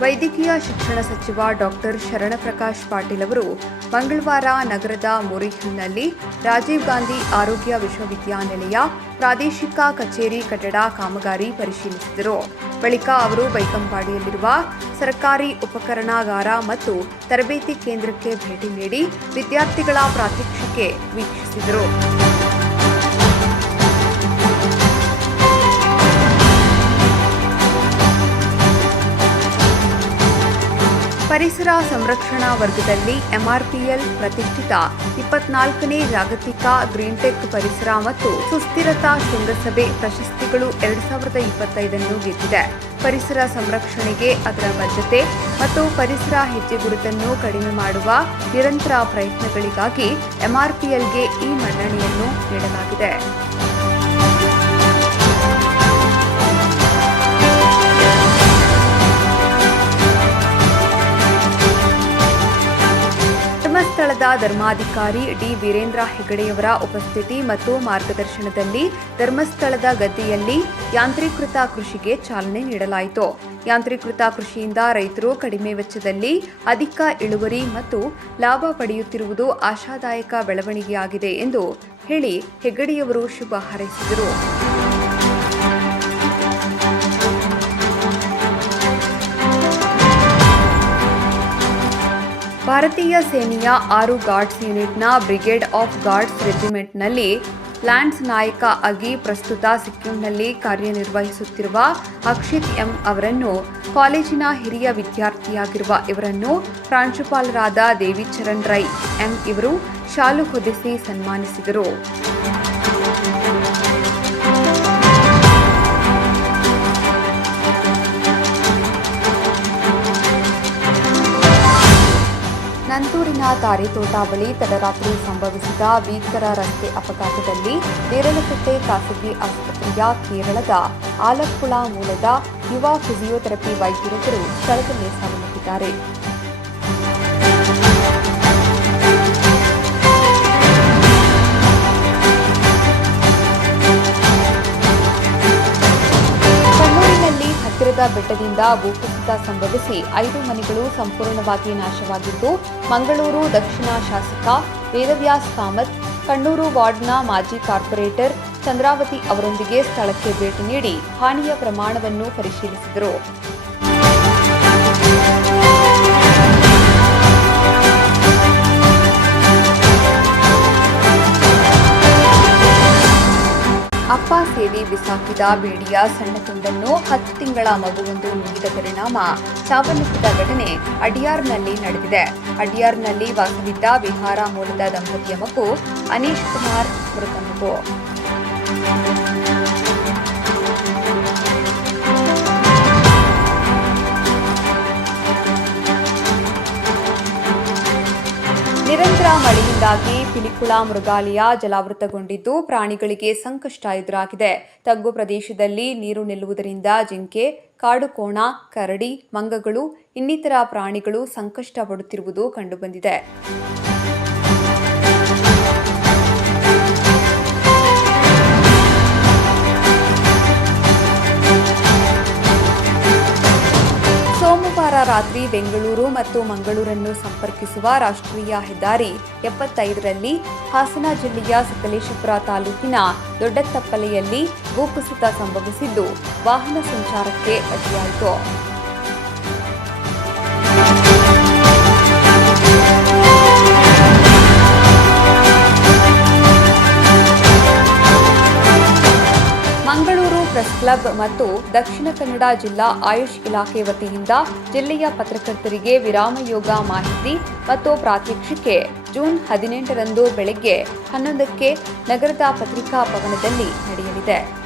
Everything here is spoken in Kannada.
ವೈದ್ಯಕೀಯ ಶಿಕ್ಷಣ ಸಚಿವ ಡಾಕ್ಟರ್ ಶರಣಪ್ರಕಾಶ್ ಪಾಟೀಲ್ ಅವರು ಮಂಗಳವಾರ ನಗರದ ಮುರಿಹಿಲ್ನಲ್ಲಿ ರಾಜೀವ್ ಗಾಂಧಿ ಆರೋಗ್ಯ ವಿಶ್ವವಿದ್ಯಾನಿಲಯ ಪ್ರಾದೇಶಿಕ ಕಚೇರಿ ಕಟ್ಟಡ ಕಾಮಗಾರಿ ಪರಿಶೀಲಿಸಿದರು. ಬಳಿಕ ಅವರು ಬೈಕಂಪಾಡಿಯಲ್ಲಿರುವ ಸರ್ಕಾರಿ ಉಪಕರಣಾಗಾರ ಮತ್ತು ತರಬೇತಿ ಕೇಂದ್ರಕ್ಕೆ ಭೇಟಿ ನೀಡಿ ವಿದ್ಯಾರ್ಥಿಗಳ ಪ್ರಾತ್ಯಕ್ಷಿಕೆ ವೀಕ್ಷಿಸಿದರು. ಪರಿಸರ ಸಂರಕ್ಷಣಾ ವರ್ಗದಲ್ಲಿ ಎಂಆರ್ಪಿಎಲ್ ಪ್ರತಿಷ್ಠಿತ ಇಪ್ಪತ್ನಾಲ್ಕನೇ ಜಾಗತಿಕ ಗ್ರೀನ್ಟೆಕ್ ಪರಿಸರ ಮತ್ತು ಸುಸ್ಥಿರತಾ ಶೃಂಗಸಭೆ ಪ್ರಶಸ್ತಿಗಳು ಎರಡ್ ಸಾವಿರದ ಇಪ್ಪತ್ತೈದನ್ನು ಗೆದ್ದಿದೆ. ಪರಿಸರ ಸಂರಕ್ಷಣೆಗೆ ಅದರ ಬದ್ಧತೆ ಮತ್ತು ಪರಿಸರ ಹೆಜ್ಜೆಗುರುತನ್ನು ಕಡಿಮೆ ಮಾಡುವ ನಿರಂತರ ಪ್ರಯತ್ನಗಳಿಗಾಗಿ ಎಂಆರ್ಪಿಎಲ್ಗೆ ಈ ಮನ್ನಣೆಯನ್ನು ನೀಡಲಾಗಿದೆ. ಧರ್ಮಸ್ಥಳದ ಧರ್ಮಾಧಿಕಾರಿ ಡಿ ವೀರೇಂದ್ರ ಹೆಗಡೆಯವರ ಉಪಸ್ಥಿತಿ ಮತ್ತು ಮಾರ್ಗದರ್ಶನದಲ್ಲಿ ಧರ್ಮಸ್ಥಳದ ಗದ್ದೆಯಲ್ಲಿ ಯಾಂತ್ರೀಕೃತ ಕೃಷಿಗೆ ಚಾಲನೆ ನೀಡಲಾಯಿತು. ಯಾಂತ್ರೀಕೃತ ಕೃಷಿಯಿಂದ ರೈತರು ಕಡಿಮೆ ವೆಚ್ಚದಲ್ಲಿ ಅಧಿಕ ಇಳುವರಿ ಮತ್ತು ಲಾಭ ಪಡೆಯುತ್ತಿರುವುದು ಆಶಾದಾಯಕ ಬೆಳವಣಿಗೆಯಾಗಿದೆ ಎಂದು ಹೇಳಿ ಹೆಗಡೆಯವರು ಶುಭ ಹಾರೈಸಿದರು. ಭಾರತೀಯ ಸೇನೆಯ ಆರು ಗಾರ್ಡ್ಸ್ ಯೂನಿಟ್ನ ಬ್ರಿಗೇಡ್ ಆಫ್ ಗಾರ್ಡ್ಸ್ ರೆಜಿಮೆಂಟ್ನಲ್ಲಿ ಲ್ಯಾಂಡ್ಸ್ ನಾಯಕ ಆಗಿ ಪ್ರಸ್ತುತ ಸಿಕ್ಕಿಂನಲ್ಲಿ ಕಾರ್ಯನಿರ್ವಹಿಸುತ್ತಿರುವ ಅಕ್ಷಿತ್ ಎಂ ಅವರನ್ನು ಕಾಲೇಜಿನ ಹಿರಿಯ ವಿದ್ಯಾರ್ಥಿಯಾಗಿರುವ ಇವರನ್ನು ಪ್ರಾಂಶುಪಾಲರಾದ ದೇವಿಚರಣ್ ರೈ ಎಂ ಇವರು ಶಾಲು ಹೊದಿಸಿ ಸನ್ಮಾನಿಸಿದರು. ನಂತೂರಿನ ತಾರಿ ಬಳಿ ತಡರಾತ್ರಿ ಸಂಭವಿಸಿದ ಭೀಕರ ರಸ್ತೆ ಅಪಘಾತದಲ್ಲಿ ನೇರಲಕಟ್ಟೆ ಖಾಸಗಿ ಆಸ್ಪತ್ರೆಯ ಕೇರಳದ ಆಲಪ್ಪುಳ ಮೂಲದ ಯುವ ಫಿಸಿಯೋಥೆರಪಿ ವೈದ್ಯರೊಬ್ಬರು ಸ್ಥಳದಲ್ಲೇ ಸಾವನ್ನಪ್ಪಿದ್ದಾರೆ. ಬೆಟ್ಟದಿಂದ ಭೂಕುಸಿತ ಸಂಭವಿಸಿ ಐದು ಮನೆಗಳು ಸಂಪೂರ್ಣವಾಗಿ ನಾಶವಾಗಿದ್ದು, ಮಂಗಳೂರು ದಕ್ಷಿಣ ಶಾಸಕ ವೇದವ್ಯಾಸ್ ಕಾಮತ್, ಕಣ್ಣೂರು ವಾರ್ಡ್ನ ಮಾಜಿ ಕಾರ್ಪೊರೇಟರ್ ಚಂದ್ರಾವತಿ ಅವರೊಂದಿಗೆ ಸ್ಥಳಕ್ಕೆ ಭೇಟಿ ನೀಡಿ ಹಾನಿಯ ಪ್ರಮಾಣವನ್ನು ಪರಿಶೀಲಿಸಿದರು. ಸೇದಿ ಬಿಸಾಕಿದ ಬೀಡಿಯ ಸಣ್ಣ ತುಂಡನ್ನು ಹತ್ತು ತಿಂಗಳ ಮಗುವೊಂದು ನುಂಗಿದ ಪರಿಣಾಮ ಸಾವನ್ನಪ್ಪಿದ ಘಟನೆ ಅಡಿಯಾರ್ನಲ್ಲಿ ನಡೆದಿದೆ. ಅಡಿಯಾರ್ನಲ್ಲಿ ವಾಸವಿದ್ದ ಬಿಹಾರ ಮೂಲದ ದಂಪತಿಯ ಮಗು ಅನೀಶ್ ಕುಮಾರ್ ಮೃತ ಮಗು. ಮಳೆಯಿಂದಾಗಿ ಪಿಲಿಕುಳ, ಮೃಗಾಲಯ ಜಲಾವೃತಗೊಂಡಿದ್ದು ಪ್ರಾಣಿಗಳಿಗೆ ಸಂಕಷ್ಟ ಎದುರಾಗಿದೆ. ತಗ್ಗು ಪ್ರದೇಶದಲ್ಲಿ ನೀರು ನಿಲ್ಲುವುದರಿಂದ ಜಿಂಕೆ, ಕಾಡುಕೋಣ, ಕರಡಿ, ಮಂಗಗಳು, ಇನ್ನಿತರ ಪ್ರಾಣಿಗಳು ಸಂಕಷ್ಟ ಪಡುತ್ತಿರುವುದು ಕಂಡುಬಂದಿದೆ. ರಾತ್ರಿ ಬೆಂಗಳೂರು ಮತ್ತು ಮಂಗಳೂರನ್ನು ಸಂಪರ್ಕಿಸುವ ರಾಷ್ಟ್ರೀಯ ಹೆದ್ದಾರಿ ಎಪ್ಪತ್ತೈದರಲ್ಲಿ ಹಾಸನ ಜಿಲ್ಲೆಯ ಸಕಲೇಶಪುರ ತಾಲೂಕಿನ ದೊಡ್ಡತಪ್ಪಲೆಯಲ್ಲಿ ಭೂಕುಸಿತ ಸಂಭವಿಸಿದ್ದು ವಾಹನ ಸಂಚಾರಕ್ಕೆ ಅಡ್ಡಿಯಾಯಿತು. ಕ್ಲಬ್ ಮತ್ತು ದಕ್ಷಿಣ ಕನ್ನಡ ಜಿಲ್ಲಾ ಆಯುಷ್ ಇಲಾಖೆ ವತಿಯಿಂದ ಜಿಲ್ಲೆಯ ಪತ್ರಕರ್ತರಿಗೆ ವಿರಾಮ ಯೋಗ ಮಾಹಿತಿ ಮತ್ತು ಪ್ರಾತ್ಯಕ್ಷಿಕೆ. ಜೂನ್ ಹದಿನೆಂಟರಂದು ಬೆಳಗ್ಗೆ ಹನ್ನೊಂದಕ್ಕೆ ನಗರದ ಪತ್ರಿಕಾ ಭವನದಲ್ಲಿ ನಡೆಯಲಿದೆ.